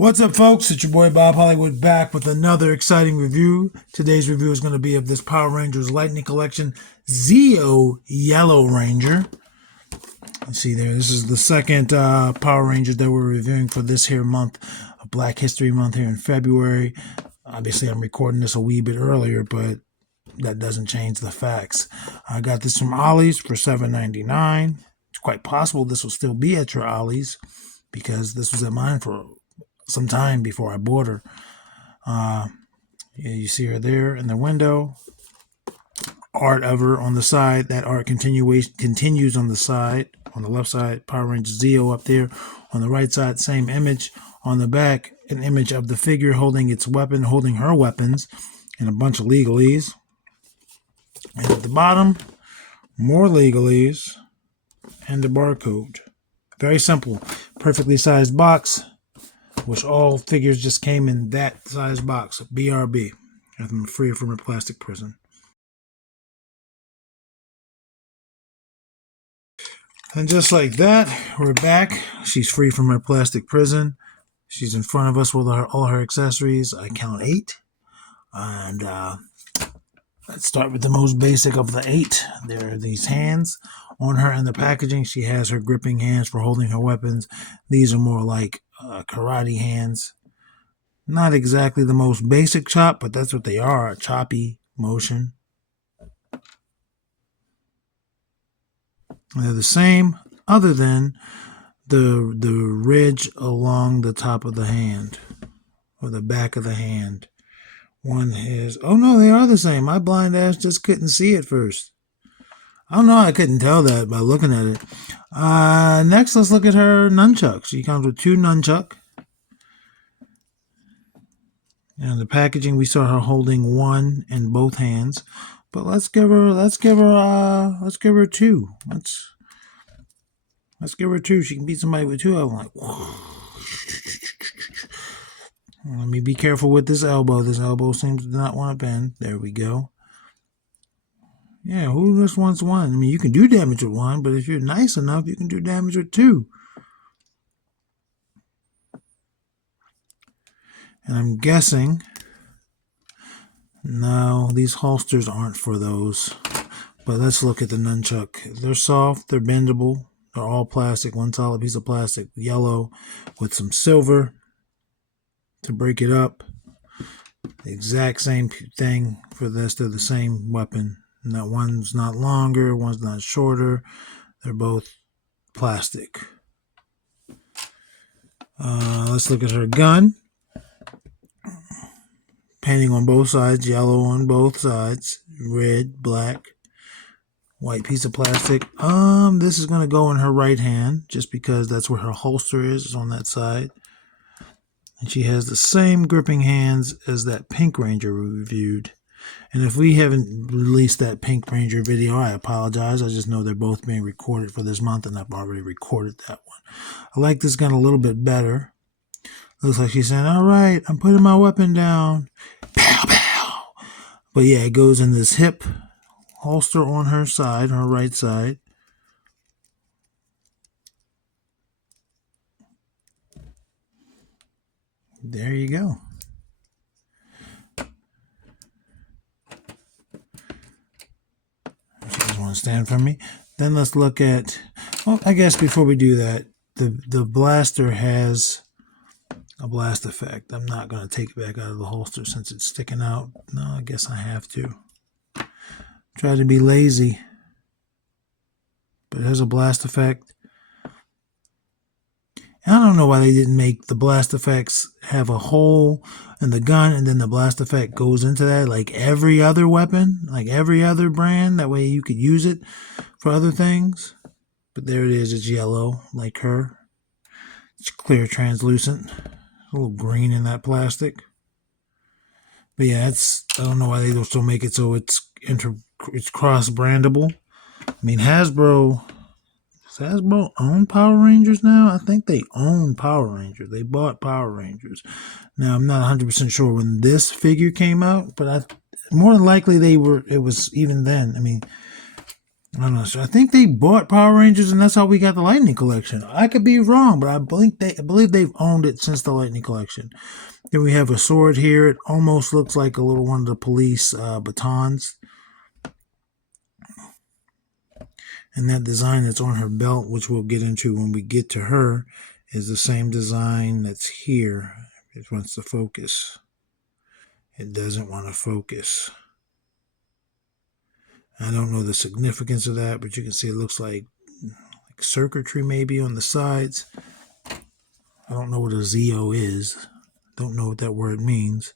What's up, folks? It's your boy Bob Hollywood back with another exciting review. Today's review is going to be of this Power Rangers Lightning Collection Zeo Yellow Ranger. Let's see there. This is the second Power Rangers that we're reviewing for this here month of Black History Month here in February. Obviously, I'm recording this a wee bit earlier, but that doesn't change the facts. I got this from Ollie's for $7.99. It's quite possible this will still be at your Ollie's because this was at mine for some time before I bought her. Yeah, you see her there in the window. Art of her on the side. That art continues on the side. On the left side, Power Ranger Zeo up there. On the right side, same image. On the back, an image of the figure holding its weapon, holding her weapons, and a bunch of legalese. And at the bottom, more legalese and the barcode. Very simple. Perfectly sized box, which all figures just came in that size box. BRB. I'm free from a plastic prison. And just like that, we're back. She's free from her plastic prison. She's in front of us with all her accessories. I count 8. And let's start with the most basic of the 8. There are these hands on her in the packaging. She has her gripping hands for holding her weapons. These are more like karate hands. Not exactly the most basic chop, but that's what they are, a choppy motion. They're the same, other than the ridge along the top of the hand, or the back of the hand. One is, oh no, they are the same. My blind ass just couldn't see it first. I don't know, I couldn't tell that by looking at it. Next, let's look at her nunchucks. She comes with 2 nunchuck. And the packaging, we saw her holding 1 in both hands. But let's give her 2. Let's give her 2. She can beat somebody with 2 of them. Like, whoa. Let me be careful with this elbow. This elbow seems to not want to bend. There we go. Yeah, who just wants 1? I mean, you can do damage with 1, but if you're nice enough, you can do damage with 2. And I'm guessing, no, these holsters aren't for those. But let's look at the nunchuck. They're soft, they're bendable, they're all plastic, one solid piece of plastic, yellow with some silver to break it up. The exact same thing for this, they're the same weapon. And that one's not longer, one's not shorter. They're both plastic. Let's look at her gun. Painting on both sides, yellow on both sides, red, black, white piece of plastic. This is going to go in her right hand, just because that's where her holster is on that side. And she has the same gripping hands as that Pink Ranger we reviewed. And if we haven't released that Pink Ranger video, I apologize. I just know they're both being recorded for this month, and I've already recorded that one. I like this gun a little bit better. Looks like she's saying, all right, I'm putting my weapon down. Pow, pow. But yeah, it goes in this hip holster on her side, her right side. There you go. She doesn't want to stand for me. Then let's look at, well, I guess before we do that, the blaster has a blast effect. I'm not going to take it back out of the holster since it's sticking out. No, I guess I have to. Try to be lazy. But it has a blast effect. And I don't know why they didn't make the blast effects have a hole in the gun and then the blast effect goes into that like every other weapon, like every other brand. That way you could use it for other things. But there it is. It's yellow like her. It's clear, translucent. A little green in that plastic. But yeah, I don't know why they don't still make it so it's cross-brandable. I mean, does Hasbro own Power Rangers now? I think they own Power Rangers. They bought Power Rangers. Now, I'm not 100% sure when this figure came out, but more than likely it was even then. I mean, I'm not sure. I think they bought Power Rangers, and that's how we got the Lightning Collection. I could be wrong, but I believe they've owned it since the Lightning Collection. Then we have a sword here. It almost looks like a little one of the police batons. And that design that's on her belt, which we'll get into when we get to her, is the same design that's here. It wants to focus. It doesn't want to focus. I don't know the significance of that, but you can see it looks like circuitry maybe on the sides. I don't know what a ZO is. Don't know what that word means.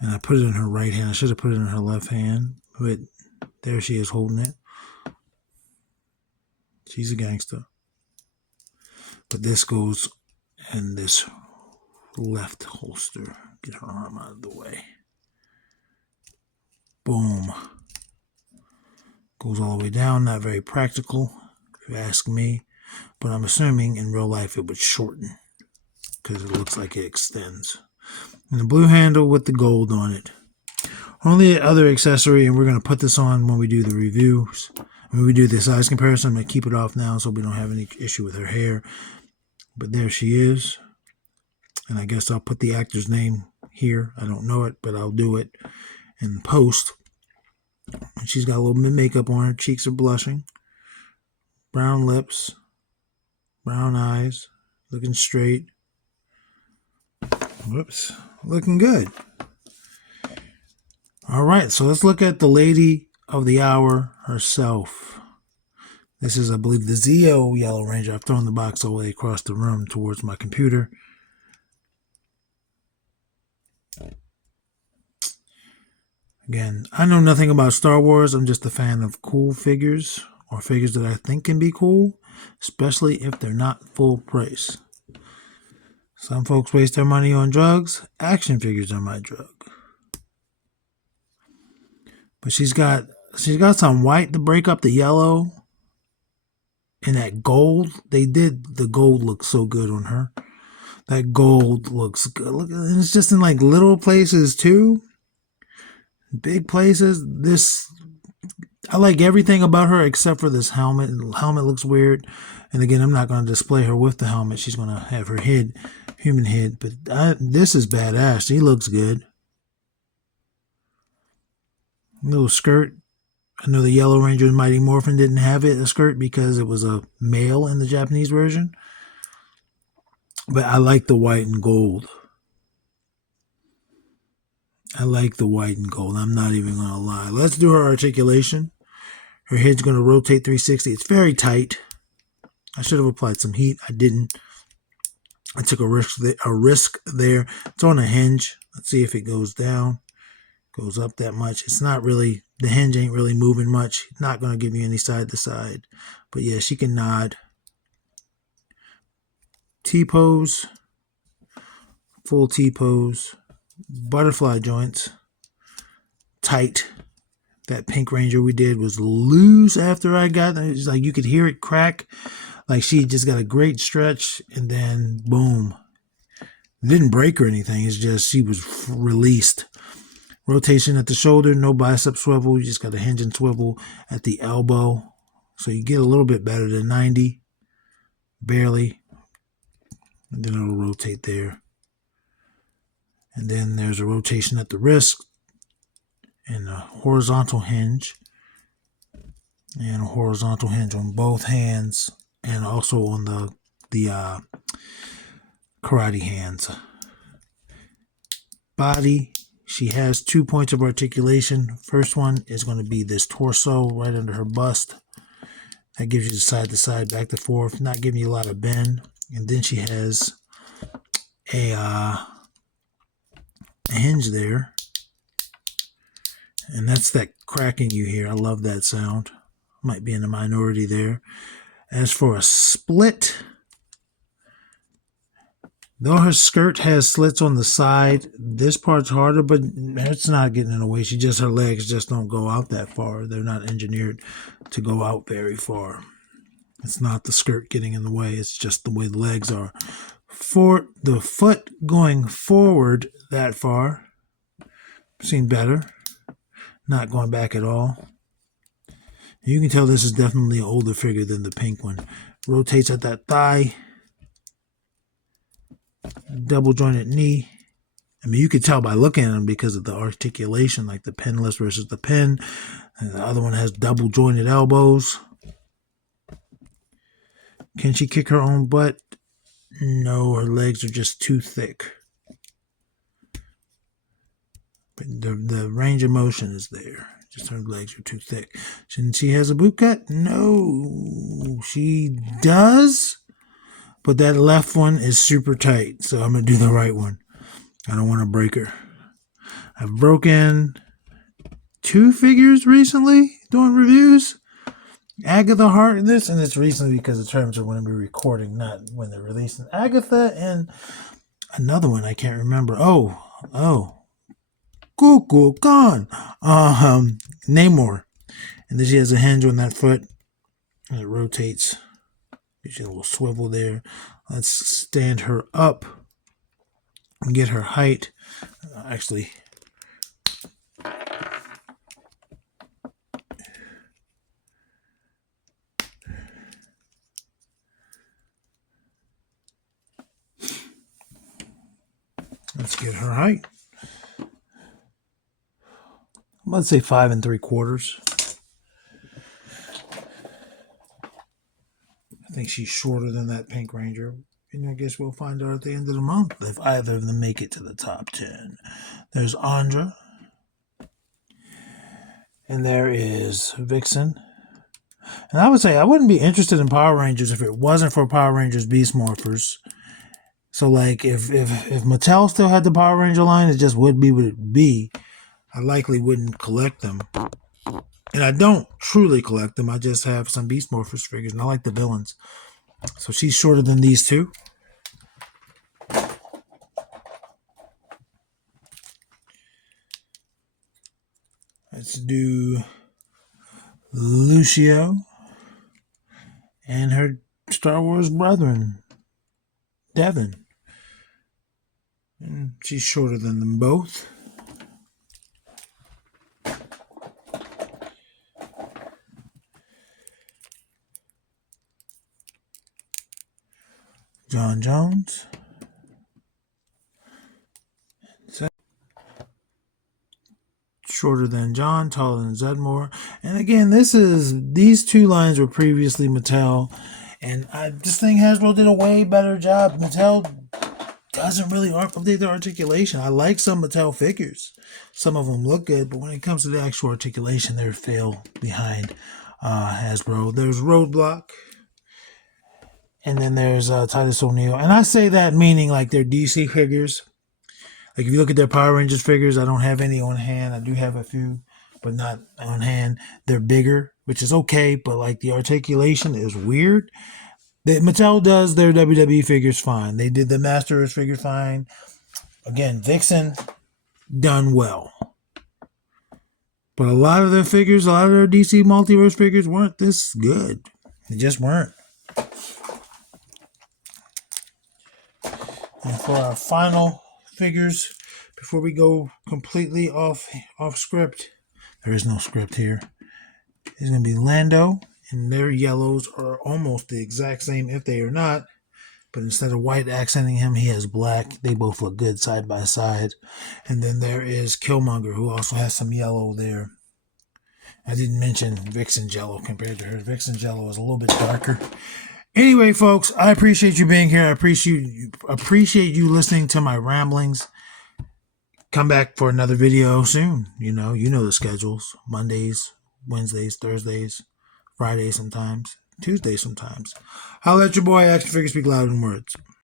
And I put it in her right hand. I should have put it in her left hand, but there she is holding it. She's a gangster. But this goes in this left holster. Get her arm out of the way. Boom. Goes all the way down. Not very practical, if you ask me. But I'm assuming in real life it would shorten because it looks like it extends. And the blue handle with the gold on it. Only other accessory, and we're going to put this on when we do the reviews. When we do the size comparison, I'm going to keep it off now so we don't have any issue with her hair. But there she is. And I guess I'll put the actor's name here. I don't know it, but I'll do it in post. She's got a little bit of makeup on her. Cheeks are blushing. Brown lips. Brown eyes. Looking straight. Whoops. Looking good. All right, so let's look at the lady of the hour herself. This is, I believe, the Zeo Yellow Ranger. I've thrown the box all the way across the room towards my computer. Again, I know nothing about Star Wars. I'm just a fan of cool figures, or figures that I think can be cool, especially if they're not full price. Some folks waste their money on drugs. Action figures are my drug. But she's got some white to break up the yellow. And that gold, the gold looks so good on her. That gold looks good. Look, and it's just in like little places too. Big places. I like everything about her except for this helmet. The helmet looks weird. And again, I'm not going to display her with the helmet. She's going to have her head, human head. But this is badass. She looks good. Little skirt. I know the Yellow Ranger and Mighty Morphin didn't have a skirt because it was a male in the Japanese version. But I like the white and gold. I like the white and gold. I'm not even going to lie. Let's do her articulation. Her head's going to rotate 360. It's very tight. I should have applied some heat. I didn't. I took a risk there. It's on a hinge. Let's see if it goes down. Goes up that much. It's not really, the hinge ain't really moving much. Not going to give you any side to side. But yeah, she can nod. T-pose. Full T-pose. Butterfly joints. Tight. That Pink Ranger we did was loose after I got it. It's like you could hear it crack. Like she just got a great stretch and then boom. It didn't break or anything. It's just she was released. Rotation at the shoulder, no bicep swivel. You just got a hinge and swivel at the elbow. So you get a little bit better than 90. Barely. And then it'll rotate there. And then there's a rotation at the wrist. And a horizontal hinge. And a horizontal hinge on both hands. And also on the karate hands. Body. She has 2 points of articulation. First one is going to be this torso right under her bust. That gives you the side to side, back to forth, not giving you a lot of bend. And then she has a hinge there. And that's that cracking you hear. I love that sound. Might be in the minority there. As for a split, though her skirt has slits on the side, this part's harder, but it's not getting in the way. Her legs just don't go out that far. They're not engineered to go out very far. It's not the skirt getting in the way. It's just the way the legs are. For the foot going forward that far, seen better. Not going back at all. You can tell this is definitely an older figure than the pink one. Rotates at that thigh. Double jointed knee. I mean, you could tell by looking at them because of the articulation, like the pinless versus the pin. And the other one has double jointed elbows. Can she kick her own butt? No, her legs are just too thick. But the range of motion is there. Just her legs are too thick. And she has a boot cut? No, she does. But that left one is super tight. So I'm going to do the right one. I don't want to break her. I've broken 2 figures recently doing reviews. Agatha Hart in this, and it's recently because the terms are when we're recording, not when they're releasing. Agatha and another one I can't remember. Cuckoo gone. Namor. And then she has a hinge on that foot. And it rotates. Gives you a little swivel there. Let's stand her up and get her height. Actually, let's get her height. Let's say 5 3/4. I think she's shorter than that Pink Ranger. And I guess we'll find out at the end of the month if either of them make it to the top 10. There's Andra. And there is Vixen. And I would say I wouldn't be interested in Power Rangers if it wasn't for Power Rangers Beast Morphers. So like if Mattel still had the Power Ranger line, it just would be what it would be. I likely wouldn't collect them. And I don't truly collect them. I just have some Beast Morphers figures, and I like the villains. So she's shorter than these two. Let's do Lucio and her Star Wars brethren, Devin. And she's shorter than them both. John Jones. Shorter than John, taller than Zedmore. And again, these 2 lines were previously Mattel. And I just think Hasbro did a way better job. Mattel doesn't really update their articulation. I like some Mattel figures. Some of them look good, but when it comes to the actual articulation, they're fail behind Hasbro. There's Roadblock. And then there's Titus O'Neil. And I say that meaning like they're DC figures. Like if you look at their Power Rangers figures, I don't have any on hand. I do have a few, but not on hand. They're bigger, which is okay, but like the articulation is weird. Mattel does their WWE figures fine. They did the Masters figure fine. Again, Vixen, done well. But a lot of their figures, a lot of their DC Multiverse figures weren't this good. They just weren't. And for our final figures, before we go completely off script, there is no script here. It's going to be Lando, and their yellows are almost the exact same if they are not. But instead of white accenting him, he has black. They both look good side by side. And then there is Killmonger, who also has some yellow there. I didn't mention Vixen's yellow compared to her. Vixen's yellow is a little bit darker. Anyway, folks, I appreciate you being here. I appreciate you listening to my ramblings. Come back for another video soon. You know the schedules. Mondays, Wednesdays, Thursdays, Fridays sometimes, Tuesdays sometimes. Holla at your boy. Action figures speak louder than words.